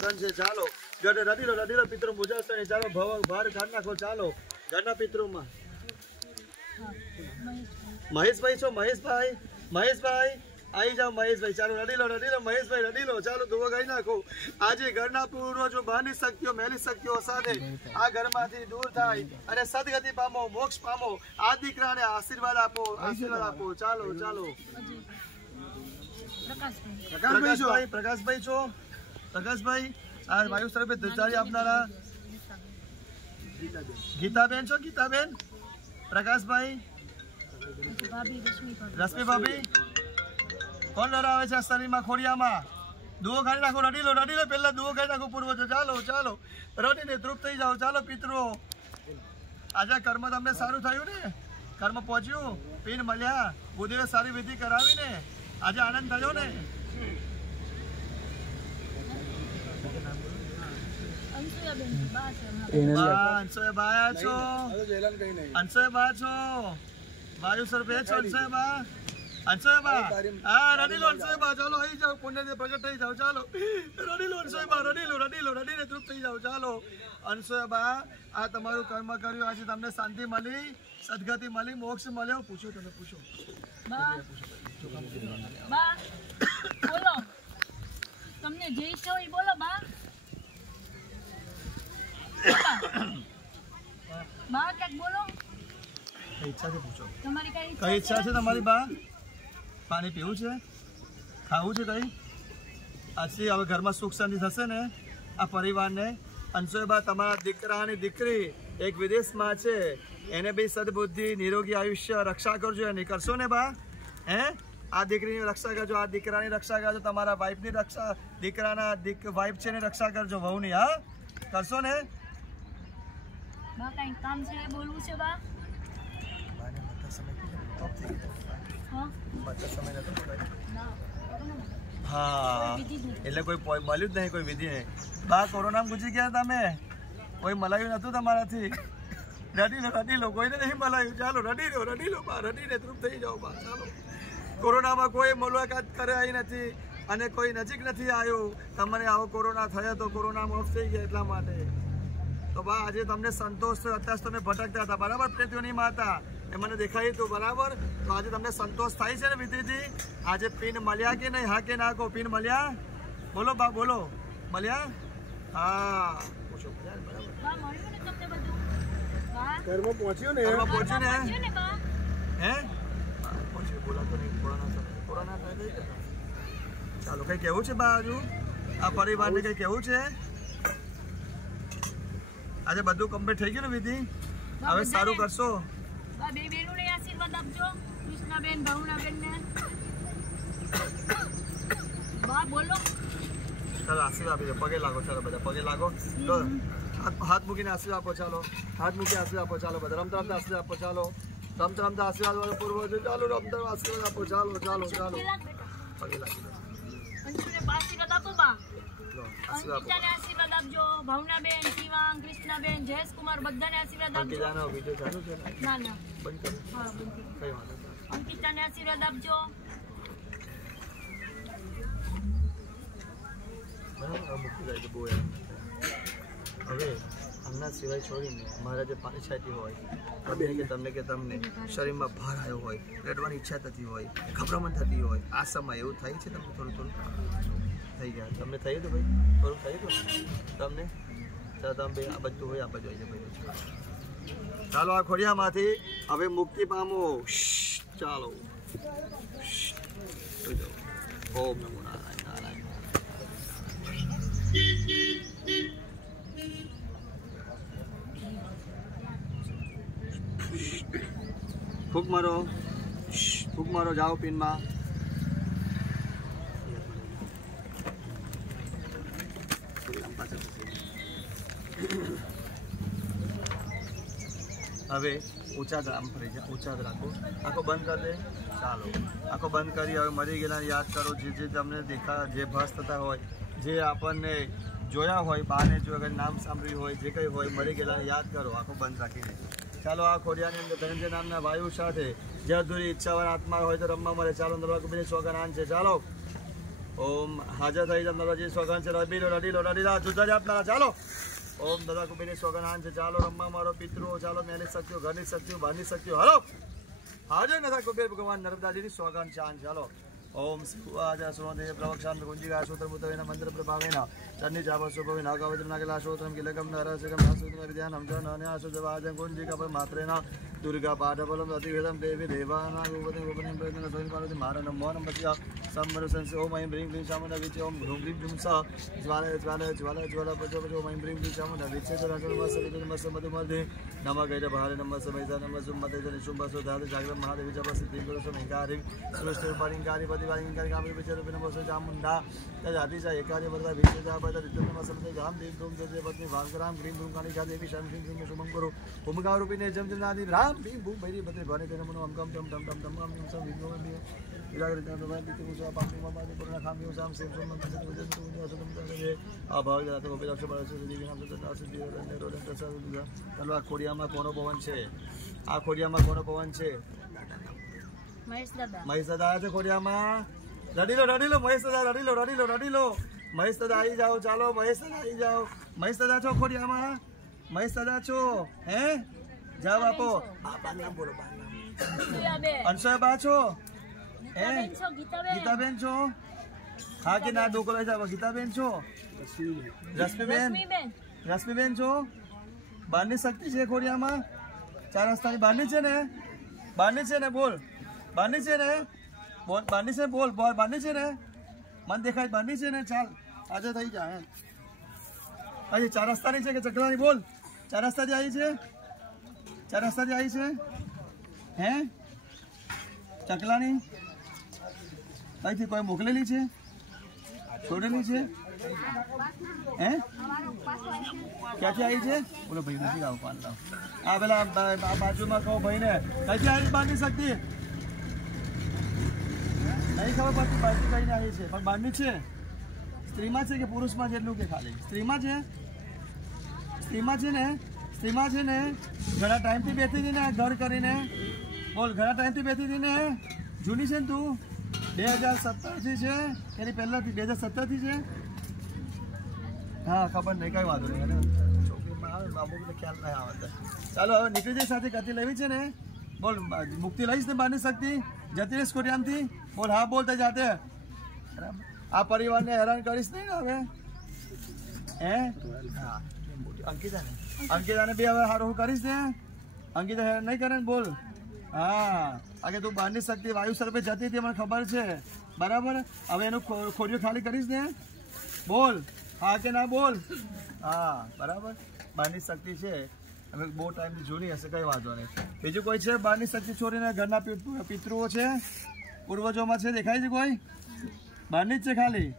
ચાલો રડી લો પિતૃ પૂજા ચાલો ભાર કાઢ નાખો ચાલો ઘરના પિતૃમાં મહેશભાઈ છો મહેશભાઈ આવી જાઓ મહેશભાઈ ચાલો રડી લો મહેશભાઈ રડી લો ચાલો દુવો ગાઈ નાખો આજે ઘરના પૂર્વજો બહારની શક્તિઓ મેલી શક્તિઓ સાથે આ ઘરમાંથી દૂર થાય અને સદગતિ પામો મોક્ષ પામો આ દીકરાને આશીર્વાદ આપો ચાલો પ્રકાશભાઈ છો પ્રકાશભાઈ આ વાયુ સ્વરૂપે ધ્રુજારી આપનારા ગીતાબેન છો ગીતાબેન પ્રકાશભાઈ રશ્મિ ભાભી કોણ ડરાવે છે શરીરમાં ખોડિયામાં દુઓ ખાઈ નાખો રડી લો પહેલા દુઓ ખાઈ નાખો પૂર્વજો ચાલો રડીને તૃપ્ત થઈ જાઓ ચાલો પિતૃઓ આજે કર્મ તમને સારું થયું ને કર્મ પહોંચ્યું પીન મળ્યા બુદ્ધિએ સારી વિધિ કરાવીને આજે આનંદ થયો ને વાયુ સ્વરૂપે છો અંશયબા હા રડી લો અંશયબા ચાલો આવી જાઓ પુણ્ય પ્રગટ થઈ જાઓ ચાલો રડી લો અંશયબા રડીને તૃપ્ત થઈ જાઓ ચાલો અંશયબા આ તમારું કર્મ કર્યું આજે તમને શાંતિ મળી સદગતિ મળી મોક્ષ મળ્યો પૂછો તમે પૂછો બોલો તમને જે ઈચ્છા હોય બોલો બા ક્યાંક બોલો ઈચ્છા છે પૂછો તમારી કઈ ઈચ્છા છે તમારી બા પાણી પીવું છે ખાવું છે કઈ આજથી હવે ઘરમાં સુખ શાંતિ થશે ને આ પરિવારને અંશોબા તમારા દીકરાની દીકરી એક વિદેશમાં છે એને બી સદબુદ્ધિ નિરોગી આયુષ્ય રક્ષા કરજો એની કરશો ને બા હે આ દીકરીની રક્ષા કરજો આ દીકરાની રક્ષા કરજો તમારા વાઈફની રક્ષા દીકરાના વાઈફ છે ને રક્ષા કરજો વહુની હા કરશો ને બા કઈ કામ છે બોલવું છે બા હા એટલે કોઈ મળ્યું જ નહીં કોઈ વિધિ નહીં બા કોરોના ગુજરી ગયા તમે કોઈ મલાયું નતું તમારાથી રડી લો કોઈને નહીં મલાયું ચાલો રડી લો બા રડીને તૃપ્ત થઈ જાઓ બા ચાલો કોરોનામાં કોઈ મુલાકાત કરાઈ નથી અને કોઈ નજીક નથી આવ્યું તમને આવો કોરોના થયો તો કોરોનામાં ઓફ થઈ ગયા એટલા માટે તો બા આજે તમને સંતોષ થયો અત્યારે તમે ભટકતા હતા બરાબર પ્રેતીઓની માતા એ મને દેખાયું હતું બરાબર તો આજે તમને સંતોષ થાય છે ને વિધિજી આજે પિન મળ્યા કે નહીં હા કે ના કહો પિન મળ્યા બોલો બા બોલો મળ્યા હા પૂછો ઘરમાં પહોંચ્યું ને હે પહોંચ્યું બોલાતો નહીં કોરોના ચાલો કઈ કેવું છે બા હજુ આ પરિવારને કઈ કેવું છે આજે બધું કમ્પ્લીટ થઈ ગયું ને વિધિ હવે સારું કરશો બે બેનોને આશીર્વાદ આપજો કૃષ્ણાબેન ભાવનાબેન ને બા બોલો ચાલો આશીર્વાદ આપી દો પગે લાગો ચાલો બધા પગે લાગો તો હાથ મૂકીને આશીર્વાદ આપો ચાલો હાથ મૂકી આશીર્વાદ આપો ચાલો બધા રમતા આશીર્વાદ આપો ચાલો રમતા આશીર્વાદ પૂર્વજો ચાલો રમતા આશીર્વાદ આપો ચાલો પગે લાગી દો આશીર્વાદ આપો બા અંકિતાને આશીર્વાદ આપજો ભાવનાબેન શિવાંગ કૃષ્ણાબેન જયેશકુમાર બધાને આશીર્વાદ આપજો ના બંધ કરો અંકિતાને આશીર્વાદ આપજો હવે આમના સિવાય છોડીને મારા જે પાણી છાંટી હોય તમને શરીરમાં ભાર આવ્યો હોય રડવાની ઈચ્છા થતી હોય ગભરામણ થતી હોય આ સમય એવું થાય છે તમને થોડું થઈ ગયા તમને થયું હતું ભાઈ થોડું થયું હતું તમને ચાલો તમે આ બધું હોય આ બધું ભાઈ ચાલો આ ખોડિયામાંથી હવે મુક્તિ પામો ચાલો ઓમ નમો નારાયણ ફૂંક મારો જાઓ પિનમાં હવે ઊંચા આમ ફરી જાય ઊંચા રાખો આંખો બંધ કરી દે ચાલો આંખો બંધ કરી હવે મરી ગયેલા યાદ કરો જે તમને દેખા જે ભસ થતા હોય જે આપણને જોયા હોય બહારને જોયા નામ સાંભળ્યું હોય જે કંઈ હોય મરી ગયેલાને યાદ કરો આંખો બંધ રાખીને ચાલો આ ખોડિયાની અંદર ધનંજય નામના વાયુ સાથે જે અધૂરી ઈચ્છાવાળા આત્મા હોય તો રમવા મળે ચાલો નરવા કુબેર સોગન આન છે ચાલો ઓમ હાજર થઈ જાવ દાદાજી સોગન છે રડી લો જુદા જ આપનારા ચાલો ઓમ દાદા કુબેરની સોગન આન છે ચાલો રમવા મારો પિતૃઓ ચાલો મેલી શક્તિઓ ઘરની શક્તિઓ બહારની શક્તિઓ હાલો હાજર દાદા કુબેર ભગવાન નર્મદાજીની સોગન ચાન ચાલો ओम शिवाजा सुरोदेव प्रवक्षाम कुंजिका सूत्रमुतवेन मंत्र प्रभावेन चन्नी चापसुभवे नागावत्र नागलाशोत्रम किलकम नरसकम नासुत्र विद्यान हम जन अन्यासुजवाजं कुंजिका पर मात्रेण दुर्गा पाठबलम अतिवेदम देवी देवाना गोपति गोपति प्रयत्न सोनि पार्वती मारणम मोहनम पतिया संवर संस ओम ऐं ह्रीं क्लीं शामन विचे ओम ह्रूं क्लीं जुं स ज्वाला पचो पचो ओम ऐं ह्रीं क्लीं शामन विचे सरसमस विदमस मधुमर्धे नमः गैर भारे नमः समयसा नमः सुमते जन शुंभसो धातु जागृत महादेवी जप सिद्धि गुरु समेंकारी सृष्टि परिंकारी पतिवारिंकारी कामि विचे रूपे नमः सो चामुंडा तजाति सा एकादि वरदा विचे जा पद ऋतु नमः समते जाम देव धूम जय पत्नी भास्कराम क्लीं धूम कालिका देवी शं क्लीं धूम शुभं गुरु भूमिका रूपिणे जम जनादि राम भीम भूम भैरी पते भने तेन मनो हम कम टम टम टम टम हम सब विघ्नो में विरागित भगवान पितृ कुशा पापी ममा पूर्ण खामी साम सेम सोम मंत्र पूजन पूजन असतम करे आ भाग जातो गोपी लक्ष्य बळसु देवी नाम सदा सिद्धि रे रोड प्रसाद दुजा चलो आ खोडियाમાં કોનો પવન છે આ ખોડિયામાં કોનો પવન છે મહેશ દાદા છે ખોડિયામાં રડી લો મહેશ દાદા રડી લો મહેશ દાદા આવી જાઓ ચાલો મહેશ દાદા આવી જાઓ મહેશ દાદા છો ખોડિયામાં મહેશ દાદા છો હે જવાબ આપો આ નામ બોલો અંશુબા છો હે ગીતાબેન છો હા કે ના ડોકો લઈ જાવ ગીતાબેન છો રશ્મિબેન છો બહારની શક્તિ છે ખોડિયામાં ચાર રસ્તાની બહારની છે ને બોલ બહારની છે ને બોલ બહારની છે બોલ બોલ બહારની છે ને મન દેખાય બહારની છે ને ચાલ આજે થઈ જાય હજી ચાર રસ્તાની છે કે ચકલાની બોલ ચાર રસ્તાથી આવી છે હે ચકલાની અહીંથી કોઈ મોકલેલી છે છોડેલી છે હે ક્યાંથી આવી છે બોલો ભાઈ નથી આવું પાન લાવ આ પેલા બાજુમાં કહો ભાઈને ક્યાંથી આવી બહારની શક્તિ નહીં ખબર પડતી બાજુ કઈને આવી છે પણ બહારની છે સ્ત્રીમાં છે કે પુરુષમાં છે એટલું કે ખાલી સ્ત્રીમાં છે ને ઘણા ટાઈમથી બેઠી હતી ને ઘર કરીને બોલ ઘણા ટાઈમથી બેઠી હતી ને જૂની છે ને તું 2017થી છે એની પહેલાંથી 2017થી છે હા ખબર નહીં કઈ વાંધો નહીં છોકરીમાં બાબુને ખ્યાલ નહીં આવે ચાલો હવે નીકળી જાય સાથે ગતિ લેવી છે ને બોલ મુક્તિ લઈશ ને બહારની શક્તિ જતી રહીશ કોરિયામથી બોલ હા બોલતા જાતે બરાબર આ પરિવારને હેરાન કરીશ નહીં ને હવે હે હા અંકિતાને બી હવે સારું કરીશ ને અંકિતા હેરાન નહીં કરે ને બોલ હા આગે તું બહારની શક્તિ વાયુ સર્પે જતી હતી મને ખબર છે બરાબર હવે એનું ખોડિયો ખાલી કરીશ ને બોલ હા કે ના બોલ હા બરાબર બહારની શક્તિ છે હવે બહુ ટાઈમથી જૂની હશે કંઈ વાંધો નહીં બીજું કોઈ છે બહારની શક્તિ છોડીને ઘરના પિતૃઓ છે પૂર્વજોમાં છે દેખાય છે કોઈ બહારની જ છે ખાલી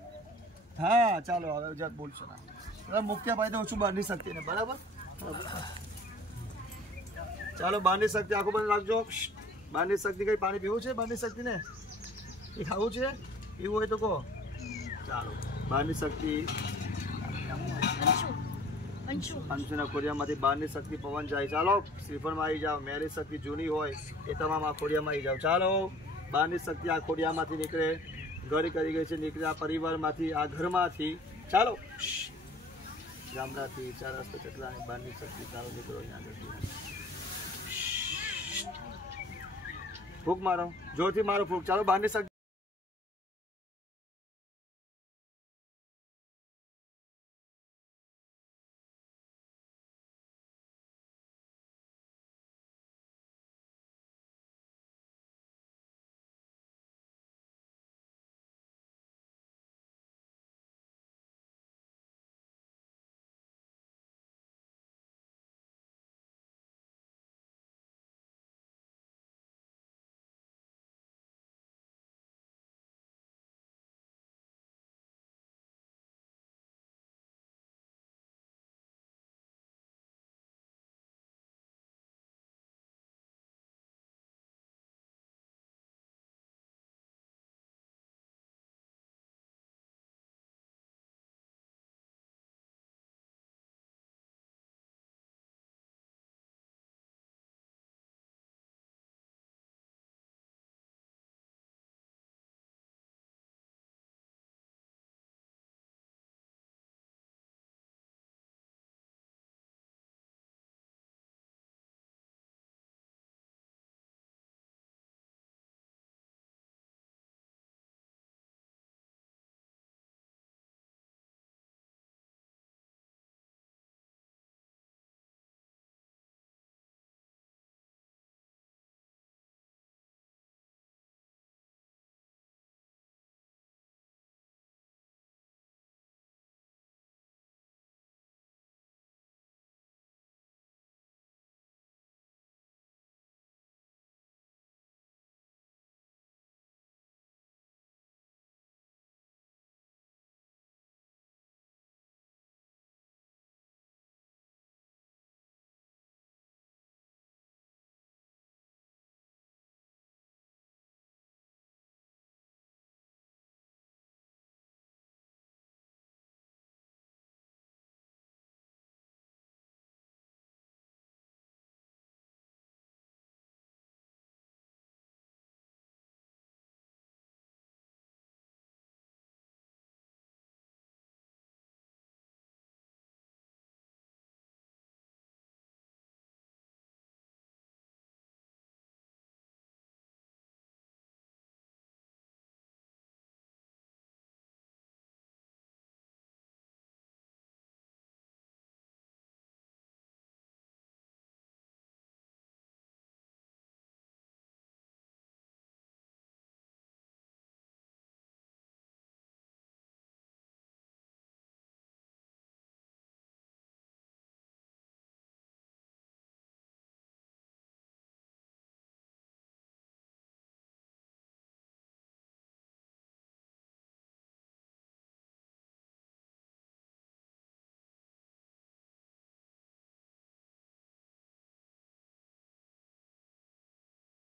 હા ચાલો હવે જત બોલશો ના મુખ્ય ફાયદો ઓછું બહારની શક્તિને બરાબર ચાલો બહારની શક્તિ આખું બંધ રાખજો બહારની શક્તિ કઈ પાણી પીવું છે બહારની શક્તિને એ ખાવું છે પીવું હોય તો કહો ચાલો બહારની શક્તિ અંશુના ખોડિયામાંથી બહારની શક્તિ પવન જાય ચાલો શ્રીફળમાં આવી જાઓ મેરી શક્તિ જૂની હોય એ તમામ આ ખોડિયામાં આવી જાઓ ચાલો બહારની શક્તિ આ ખોડિયામાંથી નીકળે ઘર કરી ગઈ છે નીકળે આ પરિવારમાંથી આ ઘરમાંથી ચાલો ગામડાથી ચાર રસ્તે ચકલાની બહારની શક્તિ ચાલો નીકળો અહીંયા ફૂંક મારો જોરથી મારો ફૂંક ચાલો બહારની શક્તિ